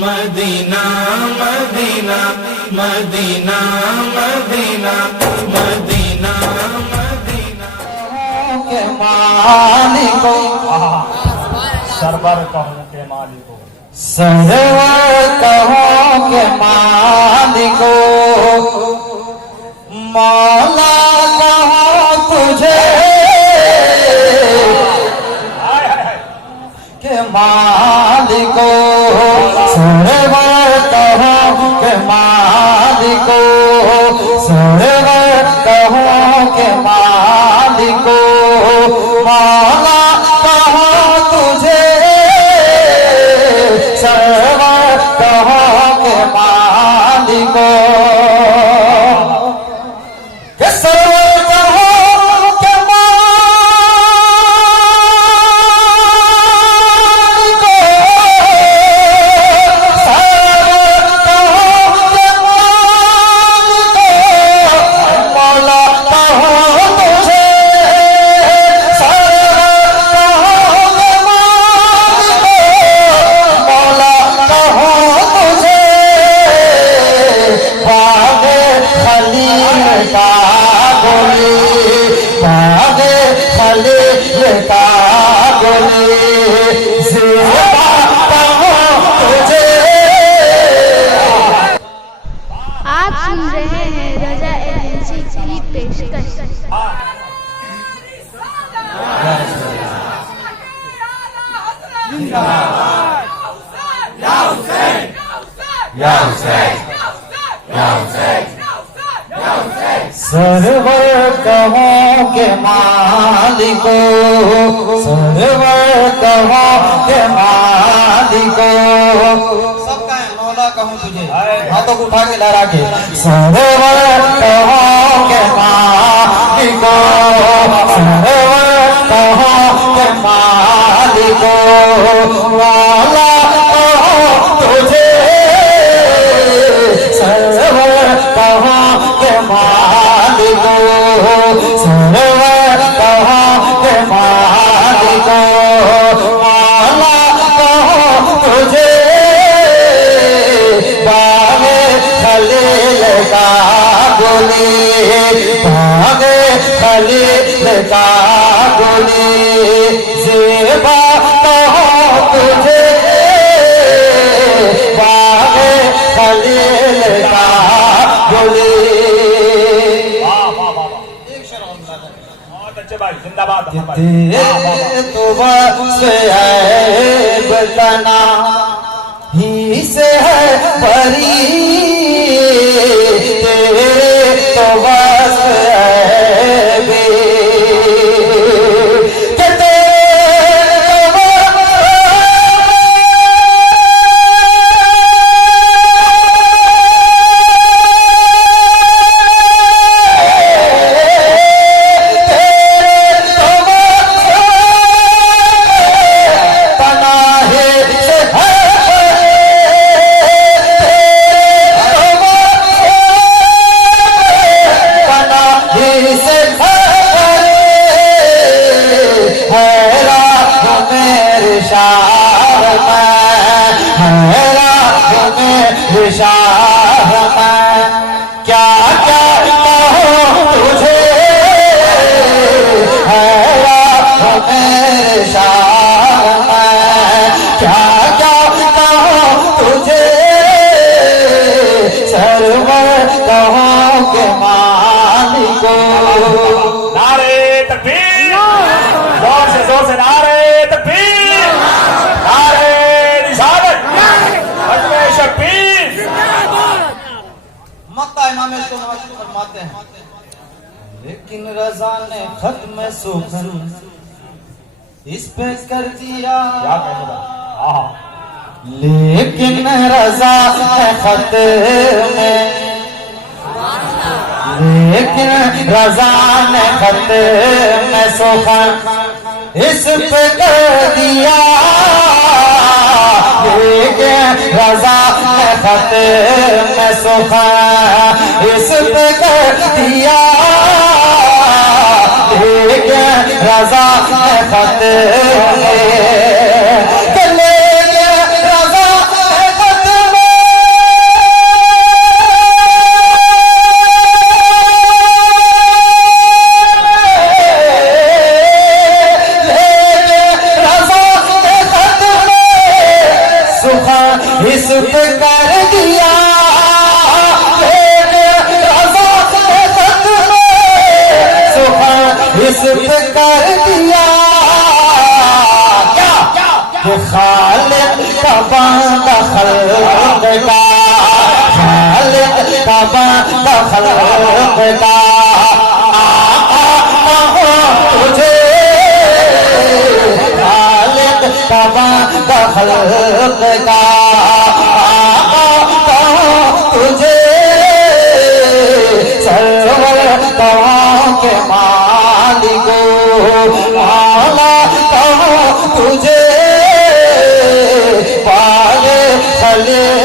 Medina Medina Medina Medina Medina Medina के मालिको server कहो के मालिको सरवर कहो के मालिको मौला कहो तुझे के मालिको सरवर कहो के मालिको सरवर कहो के मालिको मौला कहो तुझे सरवर कहो के मालिको के सरवर कहो के मालिको सरवर कहो के मालिको मौला कहो तुझे सरवर कहो के मालिको मौला कहो तुझे बागे खलील का गोली बागे खलील का गोली ज़िंदा कहो तुझे। आप सुन रहे हैं रजा एजेंसी की पेशकश। सरवर कहो के मालिको सरवर कहो के मालिको सबका है मौला कहूँ तुझे हाथों को उठा के लहरा के सरवर कहो के मालिको सरवर कहो के मालिको मौला कहो तुझे सरवर कहो के मालिको सरवर कहो के मालिको मौला कहो तुझे बागे खलील का गोली बागे खलील का गोली ज़िंदा कहो तुझे बागे खलील का गोली। तो बस है बताना ही से है परी तेरे तो बस है बे के तेरे तो क्या क्या कहो तुझे है मेरे शाह क्या क्या कहो तुझे सरवर कहो के मालिको। नारे तकबीर जोर से नारे तकबीर नारे रिसालत मजमे शब्बीर। मक्का इमाम इसको नवाज़ फरमाते हैं लेकिन रज़ा ने खत्म सुखन इस पे कर दिया क्या कहने लगा? लेकिन रज़ा ने खत्म लेकिन रज़ा ने खत्म सुखन इस पे कर दिया लेकिन रज़ा ने खत्म सुखन इस पे कर दिया लेकिन रज़ा ने खत्म रज़ा ने खत्म सुखा इस पे कर दिया सुखा इस पे कर दिया खालिक का बांदा खल्क का खालिक का बांदा खल्क का तुझे खालिक का बांदा खल्क का तुझे सरवर के मालिको माला तुझे पाले खले